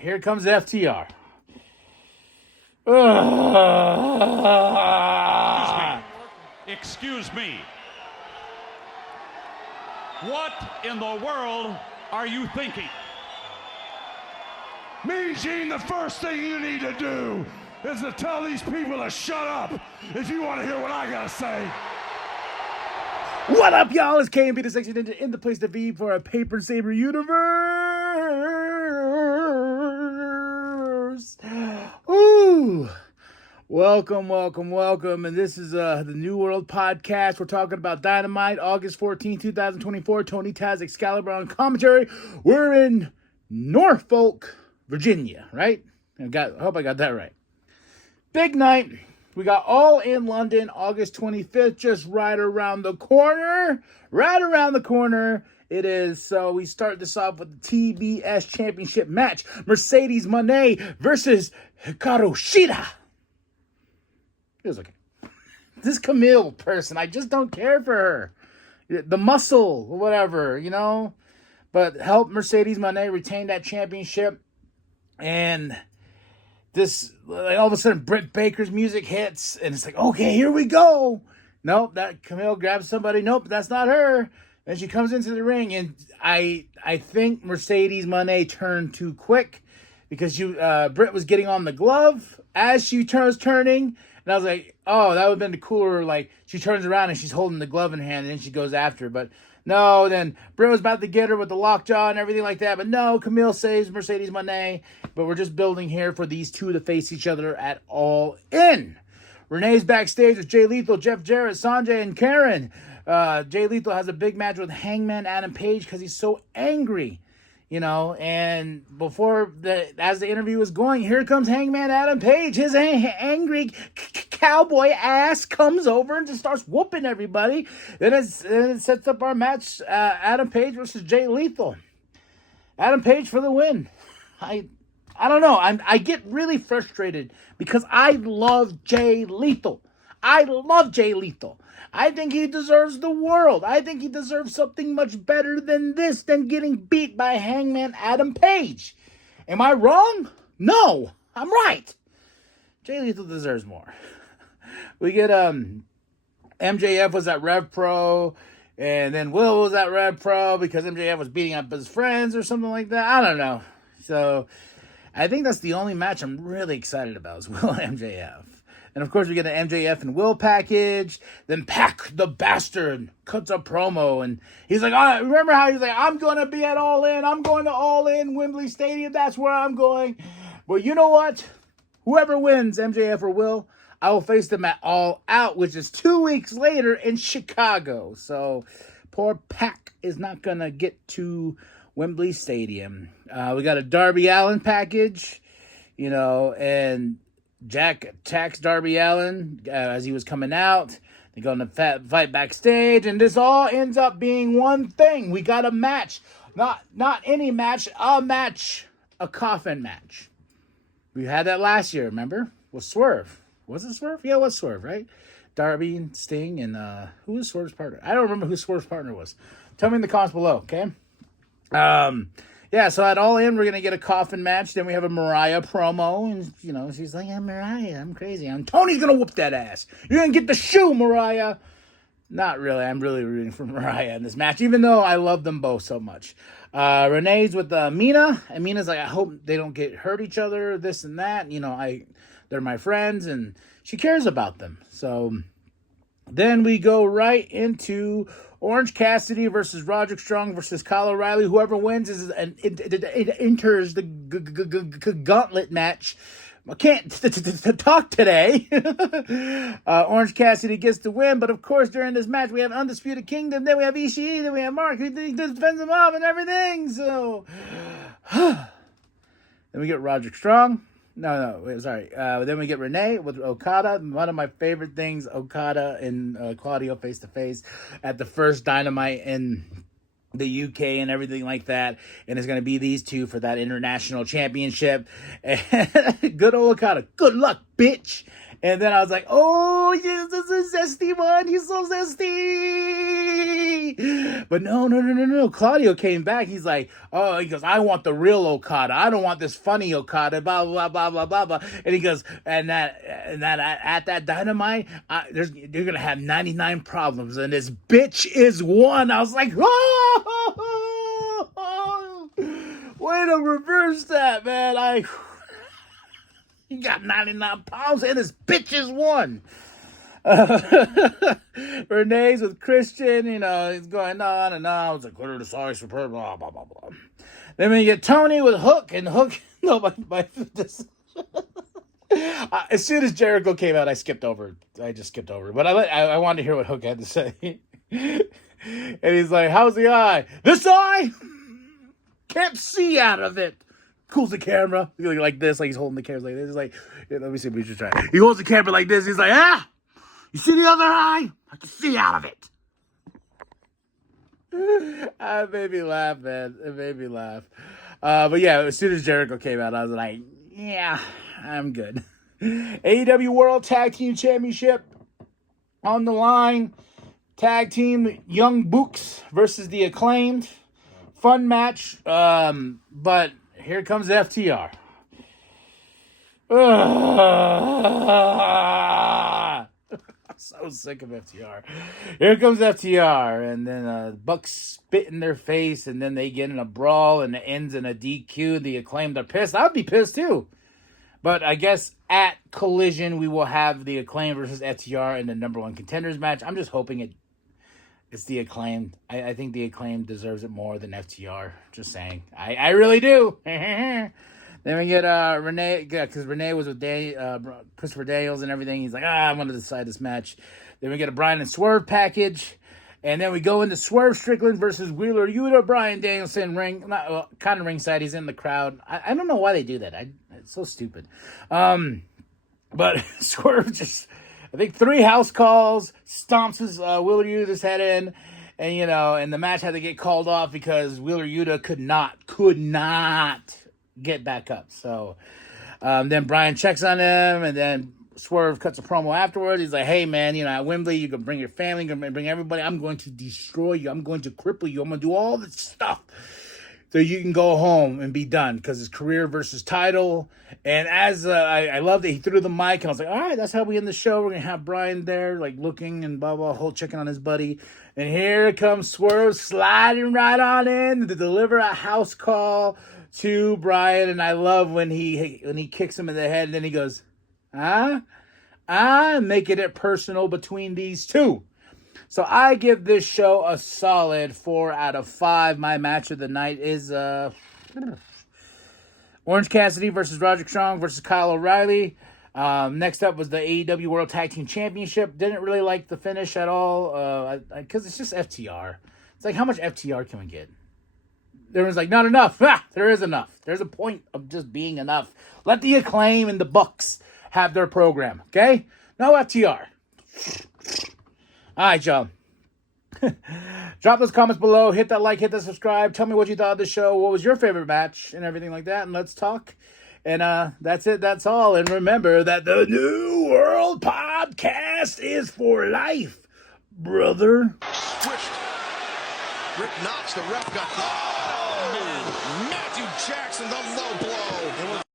here comes FTR. Excuse me. What in the world are you thinking? Me, Gene, the first thing you need to do is to tell these people to shut up if you want to hear what I gotta say. What up, y'all? It's KMB, the Sexy Ninja, in the place to be for a Paper Saber universe. Ooh. Welcome. And this is the New World Podcast. We're talking about Dynamite, August 14, 2024. Tony Taz, Excalibur on commentary. We're in Norfolk, Virginia, right? I hope I got that right. Big night. We got All in London, August 25th, just right around the corner. It is. So we start this off with the TBS Championship match. Mercedes Moné versus Hikaru Shida. It was okay. This Camille person, I just don't care for her. The muscle, whatever, you know. But help Mercedes Moné retain that championship. And this, like, all of a sudden, Britt Baker's music hits. And it's like, okay, here we go. Nope, that Camille grabs somebody. Nope, that's not her. And she comes into the ring. And I think Mercedes Moné turned too quick. Because Britt was getting on the glove as she was turning. And I was like, oh, that would have been the cooler. Like, she turns around and she's holding the glove in hand and then she goes after her. But no, then Britt was about to get her with the lockjaw and everything like that. But no, Camille saves Mercedes Moné. But we're just building here for these two to face each other at All In. Renee's backstage with Jay Lethal, Jeff Jarrett, Sanjay, and Karen. Jay Lethal has a big match with Hangman Adam Page because he's so angry. You know, and as the interview was going, here comes Hangman Adam Page. His angry cowboy ass comes over and just starts whooping everybody. Then it sets up our match, Adam Page versus Jay Lethal. Adam Page for the win. I don't know. I get really frustrated because I love Jay Lethal. I think he deserves the world. I think he deserves something much better than this, than getting beat by Hangman Adam Page. Am I wrong? No, I'm right. Jay Lethal deserves more. We get MJF was at Rev Pro, and then Will was at Rev Pro because MJF was beating up his friends or something like that. I don't know. So I think that's the only match I'm really excited about is Will and MJF. And, of course, we get an MJF and Will package. Then Pac the Bastard cuts a promo. And he's like, remember how he's like, I'm going to be at All In. I'm going to All In, Wembley Stadium. That's where I'm going. Well, you know what? Whoever wins, MJF or Will, I will face them at All Out, which is 2 weeks later in Chicago. So poor Pac is not going to get to Wembley Stadium. We got a Darby Allin package, you know, and Jack attacks Darby Allin as he was coming out. They go in a fight backstage, and this all ends up being one thing. We got a match. Not any match, a coffin match. We had that last year, remember? With Swerve. Was it Swerve? Yeah, it was Swerve, right? Darby and Sting, and who was Swerve's partner? I don't remember who Swerve's partner was. Tell me in the comments below, okay? Yeah, so at All In, we're going to get a coffin match. Then we have a Mariah promo. And, you know, she's like, I'm Mariah. I'm crazy. Tony's going to whoop that ass. You're going to get the shoe, Mariah. Not really. I'm really rooting for Mariah in this match, even though I love them both so much. Renee's with Mina. And Mina's like, I hope they don't hurt each other, this and that. You know, they're my friends, and she cares about them. So then we go right into Orange Cassidy versus Roderick Strong versus Kyle O'Reilly. Whoever wins it enters the gauntlet match. I can't talk today. Orange Cassidy gets the win, but of course during this match we have Undisputed Kingdom, then we have Ishii, then we have Mark, who defends him off and everything. So then we get Roderick Strong. Then we get Renee with Okada. One of my favorite things, Okada and Claudio face to face at the first Dynamite in the UK and everything like that. And it's going to be these two for that international championship. And good old Okada. Good luck, bitch. And then I was like, oh, yes, this is zesty one. He's so zesty. But no. Claudio came back. He's like, oh, he goes, I want the real Okada. I don't want this funny Okada, blah, blah, blah, blah, blah, blah. And he goes, and that at that Dynamite, you're going to have 99 problems. And this bitch is one. I was like, oh, way to reverse that, man. He got 99 pounds and his bitch is one. Renee's with Christian, he's going on and on. I was like, what are the songs for blah, blah, blah, blah. Then we get Tony with Hook, and Hook, as soon as Jericho came out, I skipped over. I just skipped over. But I wanted to hear what Hook had to say. And he's like, how's the eye? This eye? Can't see out of it. Cools the camera like this, like he's holding the camera like this. He's like, let me see what he's trying. He holds the camera like this. He's like, you see the other eye? I can see out of it. It made me laugh, man. It made me laugh. But yeah, as soon as Jericho came out, I was like, yeah, I'm good. AEW World Tag Team Championship on the line. Tag team Young Bucks versus the Acclaimed. Fun match, but here comes FTR. I'm so sick of FTR. Here comes FTR, and then Bucks spit in their face, and then they get in a brawl, and it ends in a DQ. The Acclaimed are pissed. I'd be pissed too. But I guess at Collision, we will have the Acclaimed versus FTR in the number one contenders match. I'm just hoping it's the Acclaimed. I think the Acclaimed deserves it more than FTR. Just saying. I really do. Then we get Renee, because Renee was with Christopher Daniels and everything. He's like, I'm going to decide this match. Then we get a Bryan and Swerve package. And then we go into Swerve Strickland versus Wheeler Yuta. Bryan Danielson kind of ringside. He's in the crowd. I don't know why they do that. It's so stupid. But Swerve just... I think 3 house calls, stomps his Wheeler Yuta's head in, and and the match had to get called off because Wheeler Yuta could not get back up. So then Bryan checks on him, and then Swerve cuts a promo afterwards. He's like, "Hey man, at Wembley, you can bring your family, you can bring everybody. I'm going to destroy you. I'm going to cripple you. I'm going to do all this stuff." So you can go home and be done because it's career versus title. And as I love that he threw the mic, and I was like, all right, that's how we end the show. We're going to have Bryan there, like looking and blah, blah, whole checking on his buddy. And here comes Swerve sliding right on in to deliver a house call to Bryan. And I love when he kicks him in the head, and then he goes, making it personal between these two. So I give this show a solid 4 out of 5. My match of the night is Orange Cassidy versus Roderick Strong versus Kyle O'Reilly. Next up was the AEW World Tag Team Championship. Didn't really like the finish at all because it's just FTR. It's like, how much FTR can we get? Everyone's like, not enough. There is enough. There's a point of just being enough. Let the Acclaim and the Bucks have their program, okay? No FTR. All right, y'all. Drop those comments below. Hit that like, hit that subscribe. Tell me what you thought of the show. What was your favorite match and everything like that. And let's talk. And that's it. That's all. And remember that the New World Podcast is for life, brother. Swift. Rick Knox, the ref got... Oh, man. Matthew Jackson, the low blow.